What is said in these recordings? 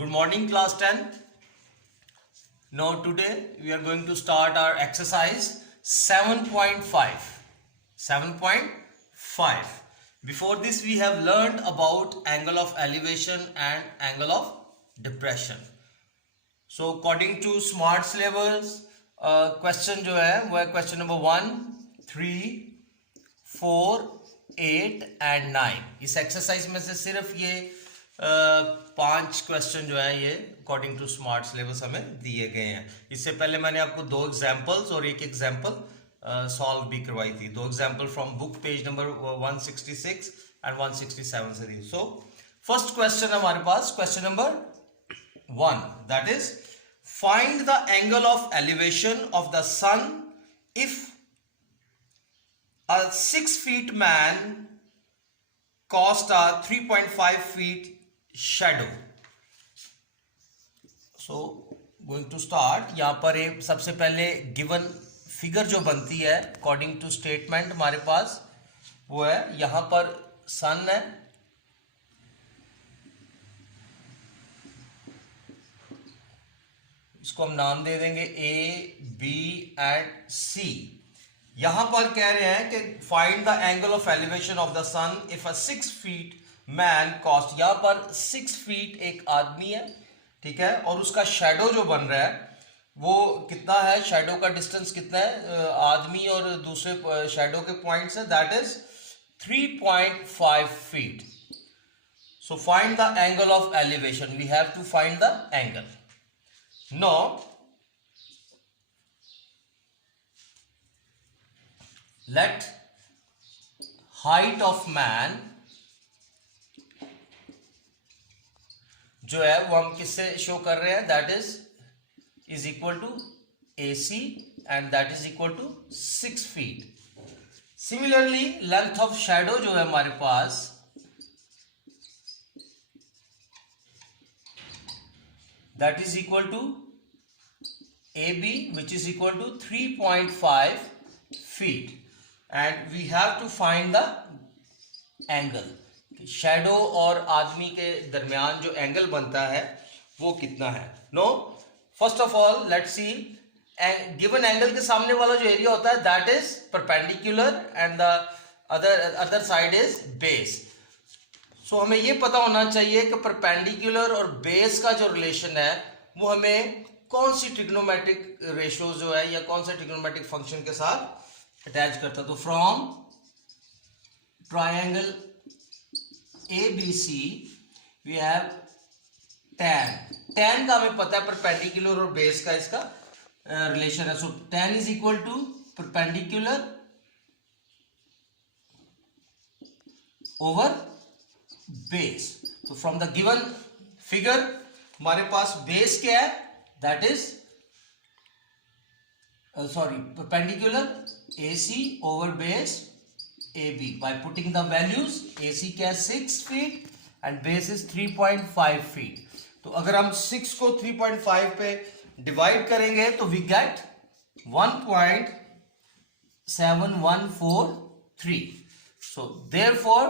Good morning, class 10. Now today we are going to start our exercise 7.5. 7.5. Before this we have learned about angle of elevation and angle of depression. So according to smart syllabus, question जो है वो है question number 1, 3, 4, 8 and 9. इस exercise में से सिर्फ ये 5 question जो है ये अकॉर्डिंग टू स्मार्ट सिलेबस हमें दिए गए हैं. इससे पहले मैंने आपको 2 एग्जाम्पल्स और एक एग्जाम्पल सॉल्व भी करवाई थी. 2 example from book page number 166 and 167 से दी. सो फर्स्ट क्वेश्चन हमारे पास question number 1, that is find the angle of elevation of the sun if a 6 feet man caused a 3.5 feet shadow. So going to start. यहाँ पर एक सबसे पहले given figure जो बनती है अकॉर्डिंग टू स्टेटमेंट हमारे पास वो है यहाँ पर सन है, इसको हम नाम दे देंगे A, B एंड C. यहां पर कह रहे हैं कि find the angle of elevation of the sun if a 6 feet man cost. यहां पर 6 feet एक आदमी है, ठीक है, और उसका शेडो जो बन रहा है वो कितना है, शेडो का डिस्टेंस कितना है आदमी और दूसरे शेडो के पॉइंट्स है, that is 3.5 feet. So find the angle of elevation. We have to find the angle. Now let height of man जो है वो हम किससे शो कर रहे हैं, that is equal to AC and that is equal to 6 feet. Similarly length of shadow जो है हमारे पास that is equal to AB which is equal to 3.5 feet. And we have to find the angle. Shadow और आदमी के दरमियान जो angle बनता है वो कितना है. No, first of all let's see. Given angle के सामने वाला जो एरिया होता है that is perpendicular and the other side is base. So हमें ये पता होना चाहिए कि परपेंडिकुलर और बेस का जो रिलेशन है वो हमें कौन सी ट्रिग्नोमेट्रिक रेशियो जो है या कौन सा ट्रिग्नोमेट्रिक फंक्शन के साथ अटैच करता. तो from triangle ABC we have tan का हमें पता है परपेंडिकुलर और बेस का इसका रिलेशन है. So tan is equal to perpendicular over base. तो फ्रॉम द गिवन फिगर हमारे पास बेस क्या है, that is perpendicular AC over base AB. By putting the values, AC क्या 6 feet and base is 3.5 feet. तो अगर हम 6 को 3.5 पे डिवाइड करेंगे तो we get 1.7143. So therefore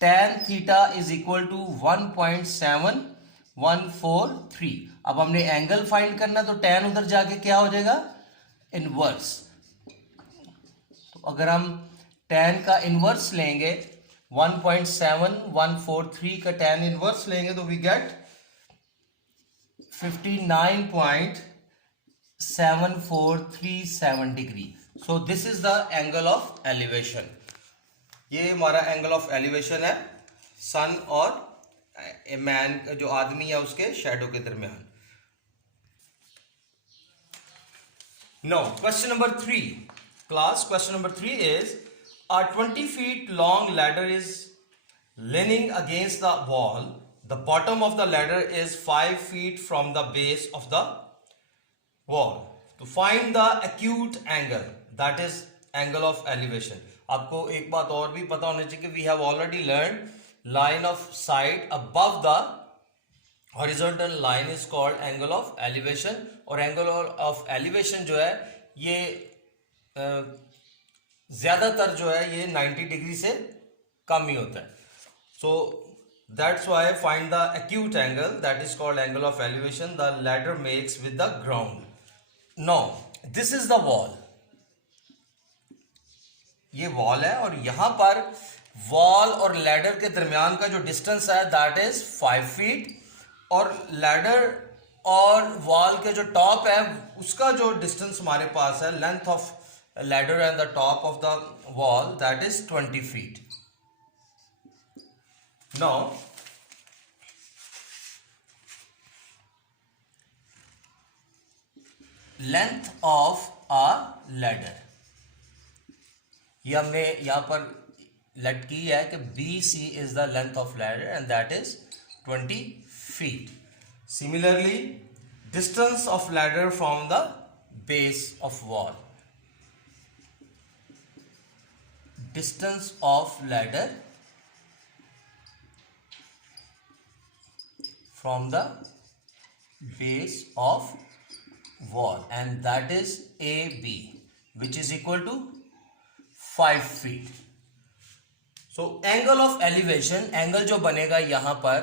tan theta is equal to 1.7143. अब हमने एंगल फाइंड करना तो tan उधर जाके क्या हो जाएगा, इनवर्स. तो अगर हम tan का इनवर्स लेंगे 1.7143 का tan इनवर्स लेंगे तो we get 59.7437 degree. So this is the angle of elevation. ये हमारा एंगल ऑफ एलिवेशन है सन और मैन जो आदमी है उसके शैडो के दरमियान. Now, question number 3. Class, question number 3 is a 20 feet long ladder is leaning against the wall. The bottom of the ladder is 5 feet from the base of the wall. To find the acute angle, that is angle of elevation. आपको एक बात और भी पता होनी चाहिए कि we have already learned line of sight above the horizontal line is called angle of elevation. और angle of elevation जो है ये ज्यादातर जो है ये 90 डिग्री से कम ही होता है. सो That's why find the acute angle, that is called angle of elevation, the ladder makes with the ground. Now this is the wall, ये वॉल है और यहां पर वॉल और लैडर के दरमियान का जो डिस्टेंस है दैट इज 5 फीट, और लैडर और वॉल के जो टॉप है उसका जो डिस्टेंस हमारे पास है, length of ladder and the top of the wall, that is 20 feet. Now length of a ladder, ये हमने यहां पर लेट की है कि BC is the length of ladder and that is 20 feet. Similarly distance of ladder from the base of wall, distance of ladder from the base of wall and that is AB, which is equal to 5 feet. So angle of elevation, angle जो बनेगा यहां पर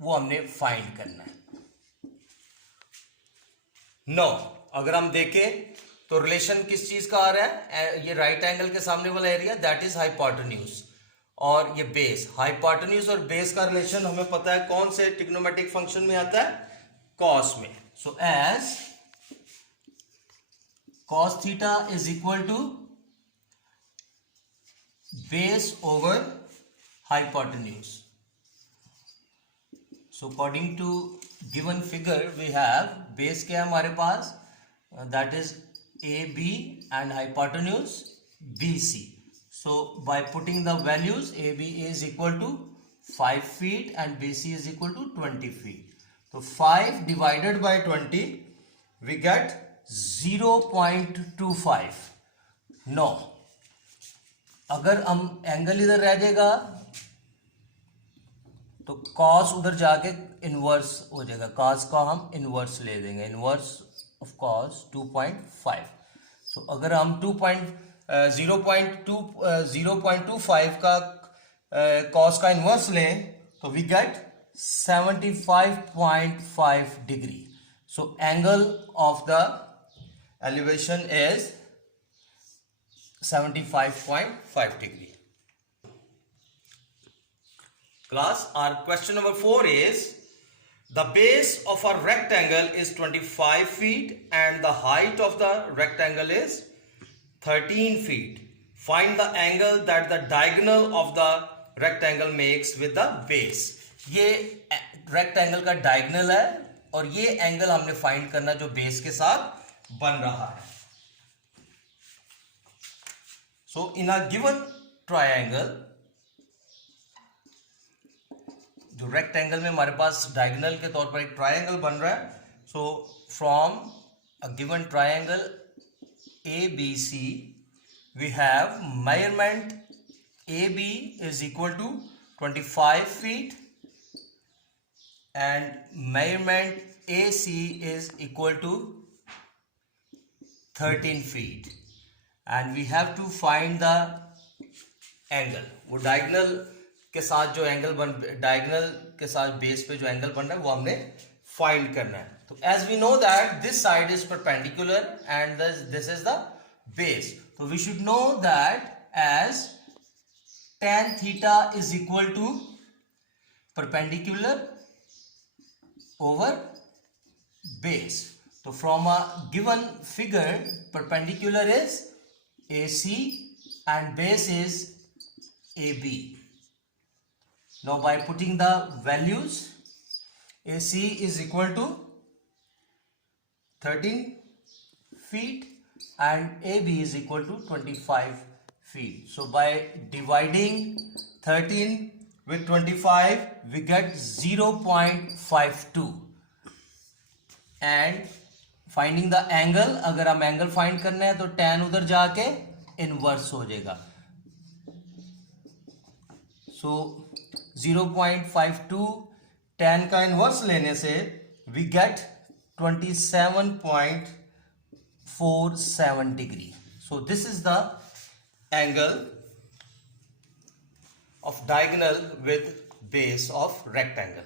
वो हमने find करना है. No अगर हम देखें तो रिलेशन किस चीज का आ रहा है, ये राइट एंगल के सामने वाला एरिया दैट इज हाइपोटेन्यूज, और ये बेस. हाइपोटेन्यूज और बेस का रिलेशन हमें पता है कौन से ट्रिग्नोमेट्रिक फंक्शन में आता है, कॉस में. So as cos theta is equal to base over hypotenuse. So according to given figure we have base क्या है हमारे पास, that is AB and hypotenuse BC. So by putting the values, AB is equal to 5 feet and BC is equal to 20 feet. So 5 divided by 20 we get 0.25. No अगर हम angle इधर रह जाएगा तो cos उधर जाके इनवर्स हो जाएगा, कॉस का हम इनवर्स ले देंगे, इनवर्स ऑफ कॉस 2.5. सो अगर हम 0.25 का कॉस का इनवर्स लें तो we gate 75.5 degree. So angle of the elevation is 75.5 degree. Class, our question number 4 is, the base of a rectangle is 25 feet and the height of the rectangle is 13 feet. Find the angle that the diagonal of the rectangle makes with the base. ये rectangle का diagonal है और ये angle हमने find करना जो base के साथ बन रहा है. सो इन अ गिवन ट्रायंगल, जो रेक्टेंगल में हमारे पास डायगोनल के तौर पर एक ट्रायंगल बन रहा है. So from a given triangle ABC we have measurement AB is equal to 25 feet and measurement AC is equal to 13 feet and we have to find the angle. वो डायगोनल के साथ जो एंगल डायगोनल के साथ base पे जो angle बन रहा है वो हमने फाइंड करना है. तो as we know that this side is perpendicular and this is the base, so we should know that as tan theta is equal to perpendicular over base. So from a given figure, perpendicular is AC and base is AB. Now by putting the values, AC is equal to 13 feet and AB is equal to 25 feet. So by dividing 13 with 25 we get 0.52 and finding the angle, अगर हम angle find करना है तो tan उधर जाके inverse हो जाएगा. सो 0.52 tan का इनवर्स लेने से we get 27.47 degree. So this is the angle of diagonal with base of rectangle.